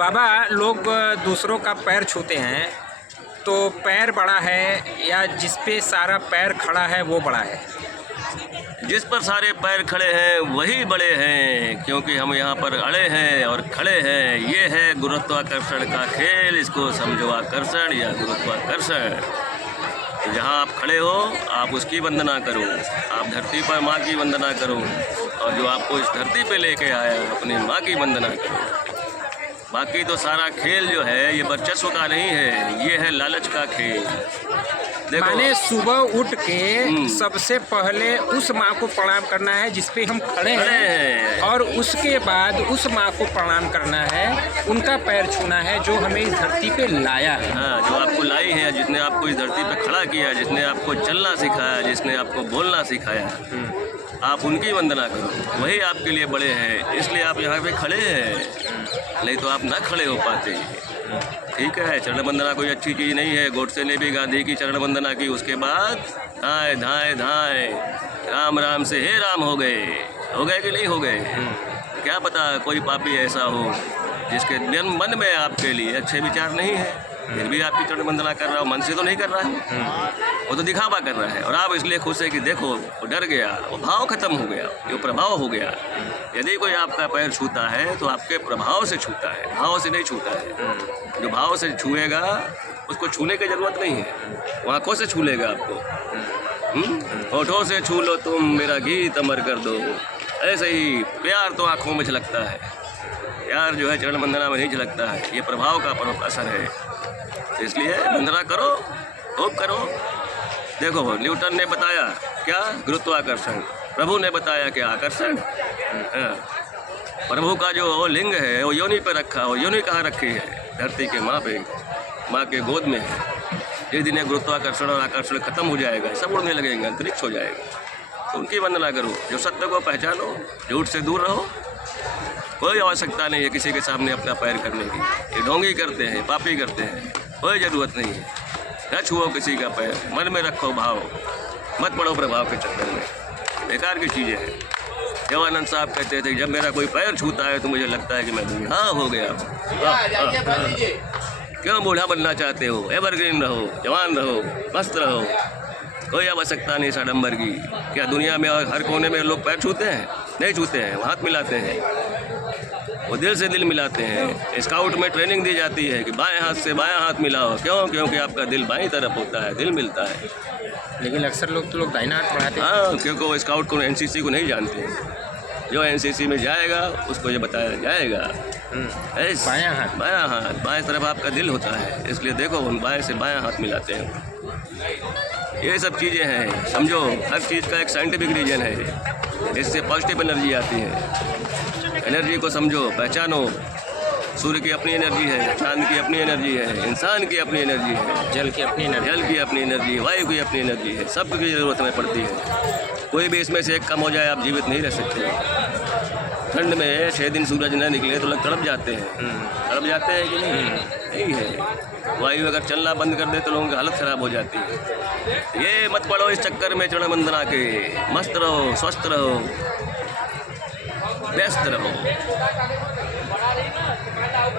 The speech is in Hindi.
बाबा, लोग दूसरों का पैर छूते हैं तो पैर बड़ा है या जिस पे सारा पैर खड़ा है वो बड़ा है? जिस पर सारे पैर खड़े हैं वही बड़े हैं, क्योंकि हम यहाँ पर अड़े हैं और खड़े हैं। ये है गुरुत्वाकर्षण का खेल, इसको समझो आकर्षण या गुरुत्वाकर्षण। तो जहाँ आप खड़े हो आप उसकी वंदना करो, आप धरती पर माँ की वंदना करो, और जो आपको इस धरती पे लेके आया अपनी माँ की वंदना करो। बाकी तो सारा खेल जो है ये वर्चस्व का नहीं है, ये है लालच का खेल। देखो, माने सुबह उठ के सबसे पहले उस माँ को प्रणाम करना है जिस पे हम खड़े हैं, और उसके बाद उस माँ को प्रणाम करना है, उनका पैर छूना है जो हमें इस धरती पे लाया है। हाँ, जो आपको लाई है, जिसने आपको इस धरती पे खड़ा किया, जिसने आपको चलना सिखाया, जिसने आपको बोलना सिखाया, आप उनकी वंदना करो, वही आपके लिए बड़े हैं। इसलिए आप यहाँ पे खड़े हैं, नहीं तो आप ना खड़े हो पाते। ठीक है, चरण वंदना कोई अच्छी चीज़ नहीं है। गोडसे ने भी गांधी की चरण वंदना की, उसके बाद धाए धाए धाए राम राम से हे राम हो गए कि नहीं हो गए? क्या पता कोई पापी ऐसा हो जिसके मन में आपके लिए अच्छे विचार नहीं है, फिर भी आपकी चरण वंदना कर रहा हो। मन से तो नहीं कर रहा है, वो तो दिखावा कर रहा है, और आप इसलिए खुश है कि देखो वो डर गया, वो भाव खत्म हो गया, वो प्रभाव हो गया। यदि कोई आपका पैर छूता है तो आपके प्रभाव से छूता है, भाव से नहीं छूता है। जो भाव से छुएगा उसको छूने की ज़रूरत नहीं है, वो आँखों से छू लेगा आपको। होठों से छू लो तुम मेरा गीत अमर कर दो। ऐसे ही प्यार तो आँखों में झलकता है, प्यार जो है चरण वंदना में नहीं झलकता है, ये प्रभाव का असर है। इसलिए वंदना करो, खूब करो। देखो, न्यूटन ने बताया क्या? गुरुत्वाकर्षण। प्रभु ने बताया क्या? आकर्षण। प्रभु का जो लिंग है वो योनि पे रखा, वो योनि कहाँ रखी है? धरती के माँ पे, माँ के गोद में है। जिस दिन गुरुत्वाकर्षण और आकर्षण खत्म हो जाएगा, सब उड़ने लगेंगे, अंतरिक्ष हो जाएगा। तो उनकी वंदना करो, जो सत्य को पहचानो, झूठ से दूर रहो। कोई आवश्यकता नहीं है किसी के सामने अपना पैर करने की। ये ढोंगी करते हैं, पापी करते हैं, कोई ज़रूरत नहीं है। न छुओ किसी का पैर, मन में रखो भाव, मत पड़ो प्रभाव के चक्कर में, बेकार की चीज़ें हैं। देवानंद साहब कहते थे, जब मेरा कोई पैर छूता है तो मुझे लगता है कि मैं बूढ़ा हो गया हूँ। क्यों बूढ़ा बनना चाहते हो? एवरग्रीन रहो, जवान रहो, मस्त रहो, कोई आवश्यकता नहीं साडंबर की। क्या दुनिया में और हर कोने में लोग पैर छूते हैं? नहीं छूते हैं, हाथ मिलाते हैं, वो दिल से दिल मिलाते हैं। स्काउट में ट्रेनिंग दी जाती है कि बाएं हाथ से बायां हाथ मिलाओ। क्यों? क्योंकि आपका दिल बाईं तरफ होता है, दिल मिलता है। लेकिन अक्सर लोग दाहिना हाथ बढ़ाते हैं। हाँ, क्योंकि वो स्काउट को, एनसीसी को नहीं जानते। जो एनसीसी में जाएगा उसको ये बताया जाएगा, बायां हाथ, बायां हाथ, बाएं तरफ आपका दिल होता है। इसलिए देखो, हम बाएं से बायां हाथ मिलाते हैं। ये सब चीज़ें हैं, समझो। हर चीज़ का एक साइंटिफिक रीजन है, इससे पॉजिटिव एनर्जी आती है। एनर्जी को समझो, पहचानो। सूर्य की अपनी एनर्जी है, चांद की अपनी एनर्जी है, इंसान की अपनी एनर्जी है, जल की अपनी एनर्जी, वायु की अपनी एनर्जी है। सबकी ज़रूरत हमें पड़ती है। कोई भी इसमें से एक कम हो जाए आप जीवित नहीं रह सकते। ठंड में 6 दिन सूरज न निकले तो लोग तड़प जाते हैं। तड़प जाते हैं कि नहीं है। वायु अगर चलना बंद कर दे तो लोगों की हालत ख़राब हो जाती है। ये मत पड़ो इस चक्कर में चरण वंदना के। मस्त रहो, स्वस्थ रहो, व्यस्त रहो।